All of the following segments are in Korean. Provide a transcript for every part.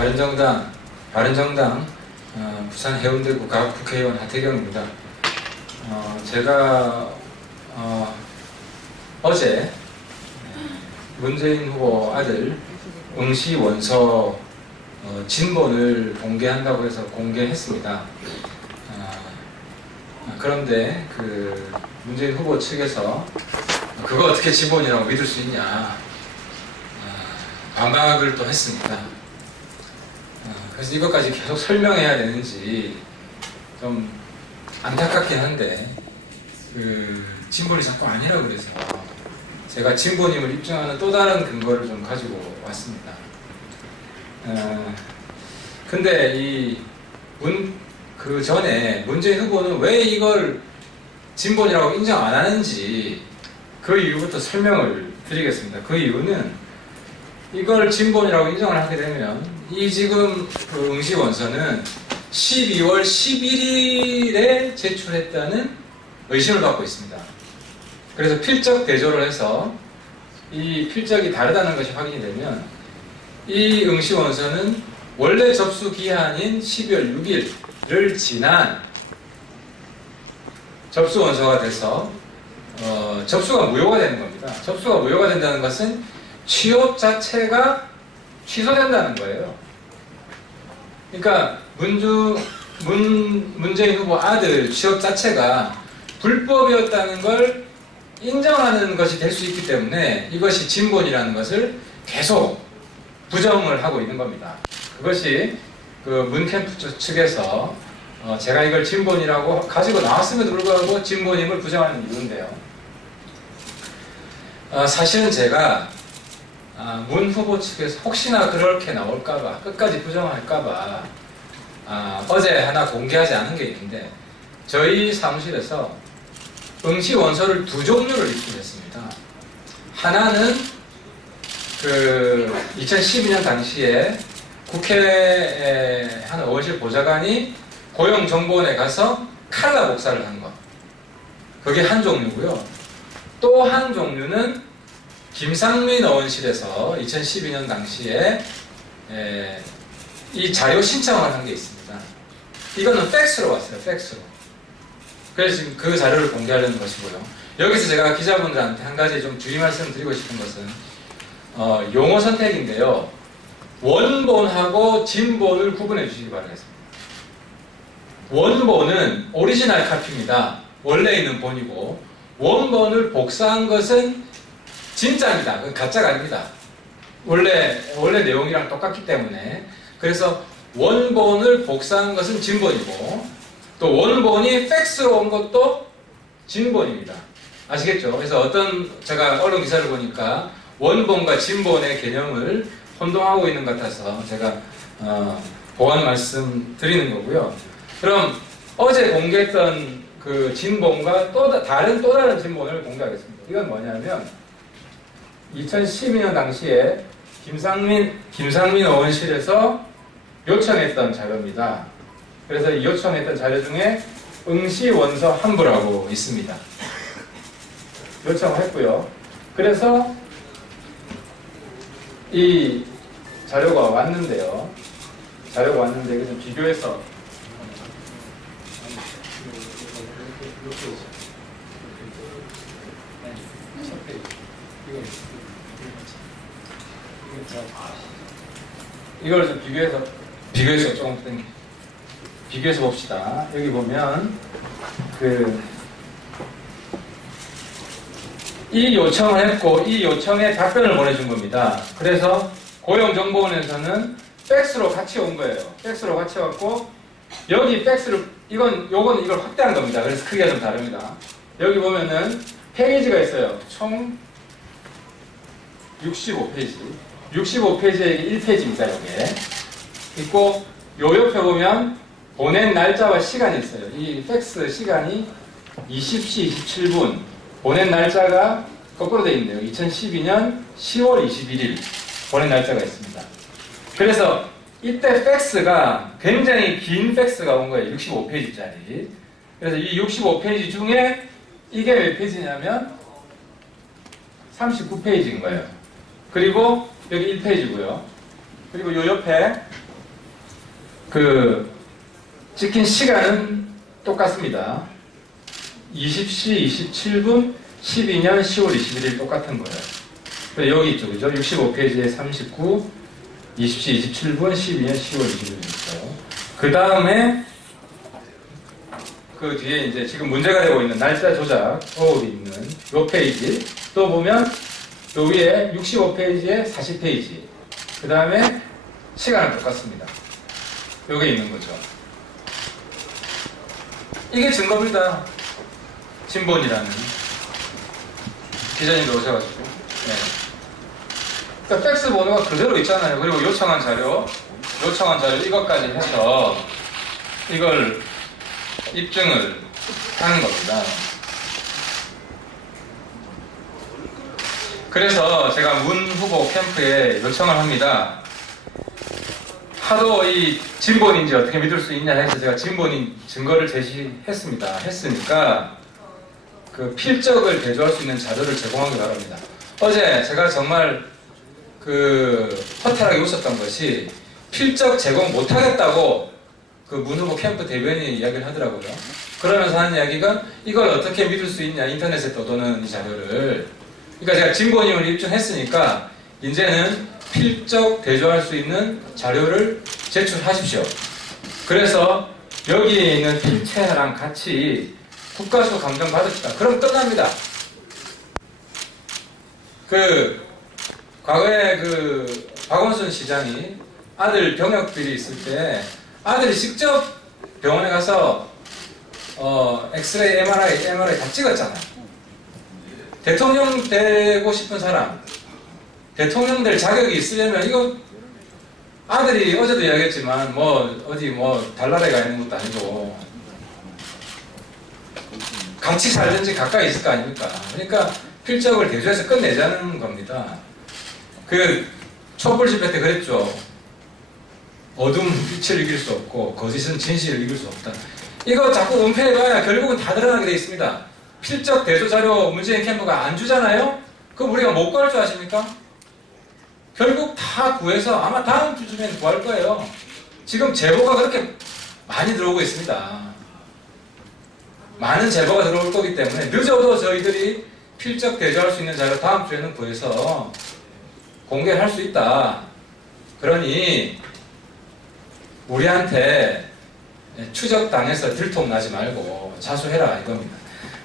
바른정당 부산 해운대구 국회의원 하태경입니다. 제가 어제 문재인 후보 아들 응시 원서 진본을 공개한다고 해서 공개했습니다. 그런데 그 문재인 후보 측에서 그거 어떻게 진본이라고 믿을 수 있냐 반박을 또 했습니다. 그래서 이것까지 계속 설명해야 되는지 좀 안타깝긴 한데 그 진본이 자꾸 아니라고 그래서 제가 진본임을 입증하는 또 다른 근거를 좀 가지고 왔습니다. 근데 그 전에 문재인 후보는 왜 이걸 진본이라고 인정 안 하는지 그 이유부터 설명을 드리겠습니다. 그 이유는 이걸 진본이라고 인정을 하게 되면 이 지금 그 응시 원서는 12월 11일에 제출했다는 의심을 받고 있습니다. 그래서 필적 대조를 해서 이 필적이 다르다는 것이 확인이 되면 이 응시 원서는 원래 접수 기한인 12월 6일을 지난 접수 원서가 돼서 접수가 무효가 되는 겁니다. 접수가 무효가 된다는 것은 취업 자체가 취소된다는 거예요. 그러니까 문재인 후보 아들 취업 자체가 불법이었다는 걸 인정하는 것이 될 수 있기 때문에 이것이 진본이라는 것을 계속 부정을 하고 있는 겁니다. 그것이 그 문캠프 측에서 제가 이걸 진본이라고 가지고 나왔음에도 불구하고 진본임을 부정하는 이유인데요. 사실은 제가 문 후보 측에서 혹시나 그렇게 나올까봐 끝까지 부정할까봐 어제 하나 공개하지 않은 게 있는데 저희 사무실에서 응시 원서를 두 종류를 입수했습니다. 하나는 그 2012년 당시에 국회 한 의원실 보좌관이 고용정보원에 가서 칼라 복사를 한 것. 그게 한 종류고요. 또 한 종류는 김상민 의원실에서 2012년 당시에 이 자료 신청을 한 게 있습니다. 이거는 팩스로 왔어요. 팩스로. 그래서 지금 그 자료를 공개하려는 것이고요. 여기서 제가 기자분들한테 한 가지 좀 주의 말씀을 드리고 싶은 것은 용어 선택인데요. 원본하고 진본을 구분해 주시기 바라겠습니다. 원본은 오리지널 카피입니다. 원래 있는 본이고 원본을 복사한 것은 진짜입니다. 그건 가짜가 아닙니다. 원래 내용이랑 똑같기 때문에 그래서 원본을 복사한 것은 진본이고 또 원본이 팩스로 온 것도 진본입니다. 아시겠죠? 그래서 제가 언론 기사를 보니까 원본과 진본의 개념을 혼동하고 있는 것 같아서 제가 보완 말씀 드리는 거고요. 그럼 어제 공개했던 그 진본과 또 다른 진본을 공개하겠습니다. 이건 뭐냐면 2012년 당시에 김상민 의원실에서 요청했던 자료입니다. 그래서 이 요청했던 자료 중에 응시 원서 한부라고 있습니다. 요청을 했고요. 그래서 이 자료가 왔는데요. 자료가 왔는데 이거 좀 비교해서 이걸 좀 비교해서 조금 비교해서 봅시다. 여기 보면 이 요청을 했고 이 요청에 답변을 보내준 겁니다. 그래서 고용정보원에서는 팩스로 같이 온 거예요. 팩스로 같이 왔고 여기 팩스를 이걸 확대한 겁니다. 그래서 크기가 좀 다릅니다. 여기 보면은 페이지가 있어요. 총 65페이지. 65페이지에 1페이지입니다. 이게 있고 요 옆에 보면 보낸 날짜와 시간이 있어요. 이 팩스 시간이 20시 27분. 보낸 날짜가 거꾸로 되어 있네요. 2012년 10월 21일 보낸 날짜가 있습니다. 그래서 이때 팩스가 굉장히 긴 팩스가 온 거예요. 65페이지짜리. 그래서 이 65페이지 중에 이게 몇 페이지냐면 39페이지인 거예요. 그리고 여기 1페이지고요. 그리고 요 옆에 그 찍힌 시간은 똑같습니다. 20시 27분 12년 10월 21일 똑같은 거예요. 여기 있죠, 그죠? 65페이지에 39, 20시 27분 12년 10월 21일 있어요. 그 다음에 그 뒤에 이제 지금 문제가 되고 있는 날짜 조작 어울이 있는 요 페이지, 또 보면 요 위에 65페이지에 40페이지, 그 다음에 시간은 똑같습니다. 요게 있는 거죠. 이게 증거입니다. 진본이라는 기자님도 오셔가지고. 네. 그러니까 팩스 번호가 그대로 있잖아요. 그리고 요청한 자료 이것까지 해서 이걸 입증을 하는 겁니다. 그래서 제가 문 후보 캠프에 요청을 합니다. 하도 이 진본인지 어떻게 믿을 수 있냐 해서 제가 진본인 증거를 제시했습니다. 했으니까 그 필적을 대조할 수 있는 자료를 제공하기 바랍니다. 어제 제가 정말 그 허탈하게 웃었던 것이 필적 제공 못하겠다고 그 문 후보 캠프 대변인이 이야기를 하더라고요. 그러면서 하는 이야기가 이걸 어떻게 믿을 수 있냐, 인터넷에 떠도는 이 자료를. 그러니까 제가 진본임을 입증했으니까 이제는 필적 대조할 수 있는 자료를 제출하십시오. 그래서 여기에 있는 필체랑 같이 국가수 감정 받읍시다. 그럼 끝납니다. 그 과거에 그 박원순 시장이 아들 병역들이 있을 때 아들이 직접 병원에 가서 엑스레이, MRI 다 찍었잖아요. 대통령 되고 싶은 사람, 대통령 될 자격이 있으려면 이거 아들이 어제도 이야기했지만 어디 달나라에 가 있는 것도 아니고 같이 살든지 가까이 있을 거 아닙니까? 그러니까 필적을 대조해서 끝내자는 겁니다. 그 촛불 집회 때 그랬죠. 어둠은 빛을 이길 수 없고 거짓은 진실을 이길 수 없다. 이거 자꾸 은폐해봐야 결국은 다 드러나게 돼 있습니다. 필적 대조 자료 문재인 캠프가 안 주잖아요? 그럼 우리가 못 구할 줄 아십니까? 결국 다 구해서 아마 다음 주쯤엔 구할 거예요. 지금 제보가 그렇게 많이 들어오고 있습니다. 많은 제보가 들어올 거기 때문에 늦어도 저희들이 필적 대조할 수 있는 자료 다음 주에는 구해서 공개를 할 수 있다. 그러니 우리한테 추적당해서 들통나지 말고 자수해라 이겁니다.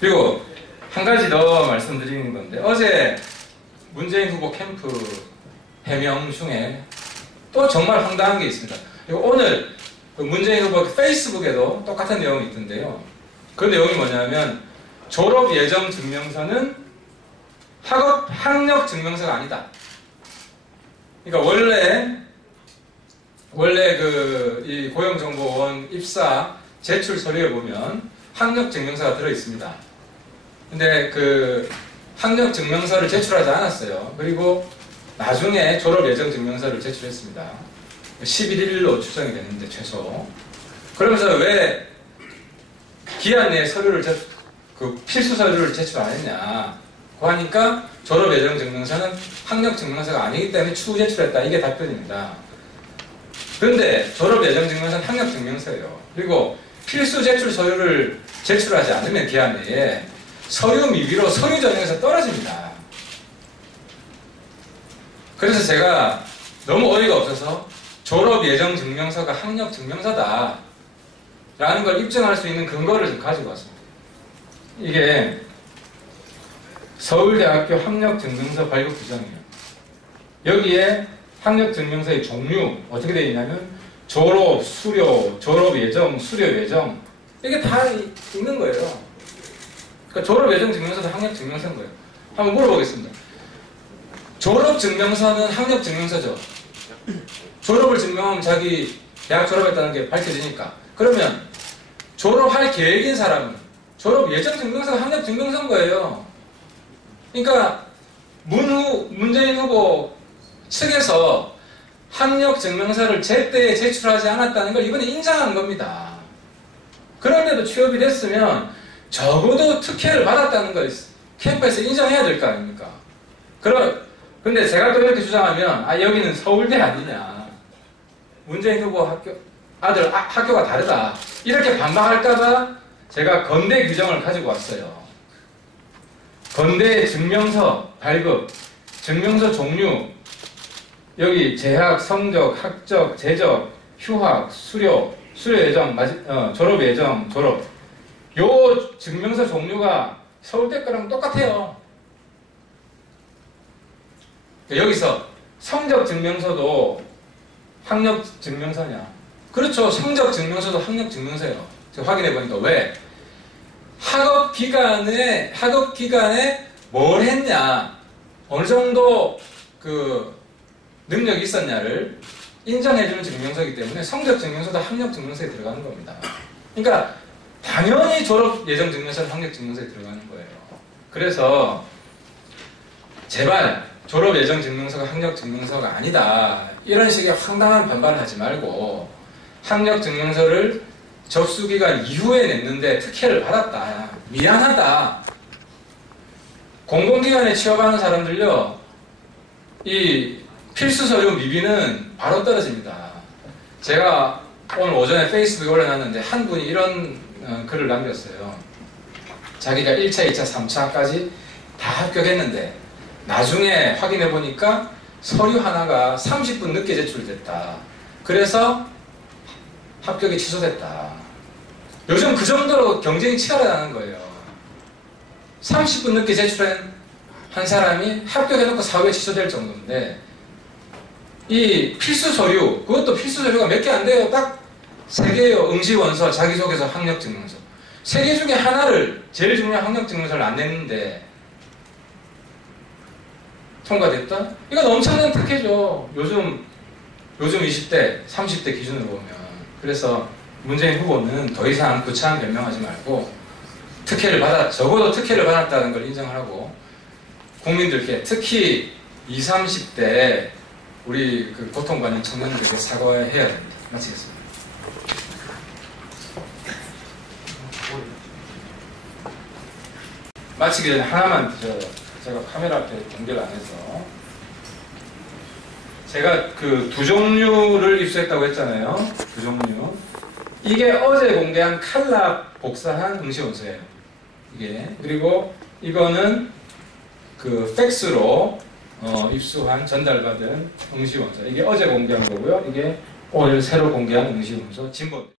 그리고 한 가지 더 말씀드리는 건데 어제 문재인 후보 캠프 해명 중에 또 정말 황당한 게 있습니다. 그리고 오늘 문재인 후보 페이스북에도 똑같은 내용이 있던데요. 그 내용이 뭐냐면 졸업 예정 증명서는 학력 증명서가 아니다. 그러니까 원래 이 고용정보원 입사 제출 서류에 보면 학력 증명서가 들어 있습니다. 근데 그 학력 증명서를 제출하지 않았어요. 그리고 나중에 졸업 예정 증명서를 제출했습니다. 11일로 추정이 됐는데 최소. 그러면서 왜 기한 내에 그 필수 서류를 제출 안 했냐. 고 하니까 졸업 예정 증명서는 학력 증명서가 아니기 때문에 추후 제출했다. 이게 답변입니다. 그런데 졸업 예정 증명서는 학력 증명서예요. 그리고 필수 제출 서류를 제출하지 않으면 기한 내에 서류 미비로 서류 전형에서 떨어집니다. 그래서 제가 너무 어이가 없어서 졸업 예정 증명서가 학력 증명서다 라는 걸 입증할 수 있는 근거를 좀 가지고 왔습니다. 이게 서울대학교 학력증명서 발급 규정이에요. 여기에 학력증명서의 종류 어떻게 되어 있냐면 졸업, 수료, 졸업 예정, 수료 예정 이게 다 있는 거예요. 그러니까 졸업 예정 증명서도 학력증명서인 거예요. 한번 물어보겠습니다. 졸업 증명서는 학력증명서죠. 졸업을 증명하면 자기 대학 졸업했다는 게 밝혀지니까. 그러면 졸업할 계획인 사람은 졸업 예정 증명서가 학력증명서인 거예요. 그러니까 문재인 후보 측에서 학력증명서를 제때에 제출하지 않았다는 걸 이번에 인정한 겁니다. 그런데도 취업이 됐으면 적어도 특혜를 받았다는 걸 캠프에서 인정해야 될 거 아닙니까? 근데 제가 또 이렇게 주장하면 여기는 서울대 아니냐. 문재인 후보 학교 학교가 다르다. 이렇게 반박할까봐 제가 건대 규정을 가지고 왔어요. 건대 증명서 발급, 증명서 종류, 여기 재학, 성적, 학적, 재적, 휴학, 수료 예정, 졸업 예정, 졸업. 요 증명서 종류가 서울대 거랑 똑같아요. 여기서 성적 증명서도 학력 증명서냐? 그렇죠. 성적 증명서도 학력 증명서예요. 제가 확인해 보니까 왜? 학업 기간에 뭘 했냐, 어느 정도 그 능력이 있었냐를 인정해주는 증명서이기 때문에 성적 증명서도 학력 증명서에 들어가는 겁니다. 그러니까 당연히 졸업 예정 증명서는 학력 증명서에 들어가는 거예요. 그래서 제발 졸업 예정 증명서가 학력 증명서가 아니다, 이런 식의 황당한 반발을 하지 말고 학력 증명서를 접수기간 이후에 냈는데 특혜를 받았다, 미안하다. 공공기관에 취업하는 사람들요, 이 필수 서류 미비는 바로 떨어집니다. 제가 오늘 오전에 페이스북에 올려놨는데 한 분이 이런 글을 남겼어요. 자기가 1차, 2차, 3차까지 다 합격했는데 나중에 확인해 보니까 서류 하나가 30분 늦게 제출됐다. 그래서 합격이 취소됐다. 요즘 그 정도로 경쟁이 치열하다는 거예요. 30분 늦게 제출한 한 사람이 합격해놓고 사후에 취소될 정도인데, 이 필수 서류, 그것도 필수 서류가 몇 개 안 돼요. 딱 3개예요. 응시원서, 자기소개서, 학력증명서. 3개 중에 하나를, 제일 중요한 학력증명서를 안 냈는데 통과됐다? 이건 엄청난 특혜죠. 요즘 20대, 30대 기준으로 보면. 그래서 문재인 후보는 더 이상 구차한 변명하지 말고 적어도 특혜를 받았다는 걸 인정하라고 국민들께, 특히 20, 30대 우리 그 고통받는 청년들에게 사과해야 됩니다. 마치겠습니다. 마치기 전에 하나만 제가 카메라 앞에 연결 안 해서, 제가 그 2종류를 입수했다고 했잖아요. 2종류. 이게 어제 공개한 칼라 복사한 응시원서예요. 이게. 그리고 이거는 그 팩스로 입수한, 전달받은 응시원서. 이게 어제 공개한 거고요. 이게 오늘 새로 공개한 응시원서 진법.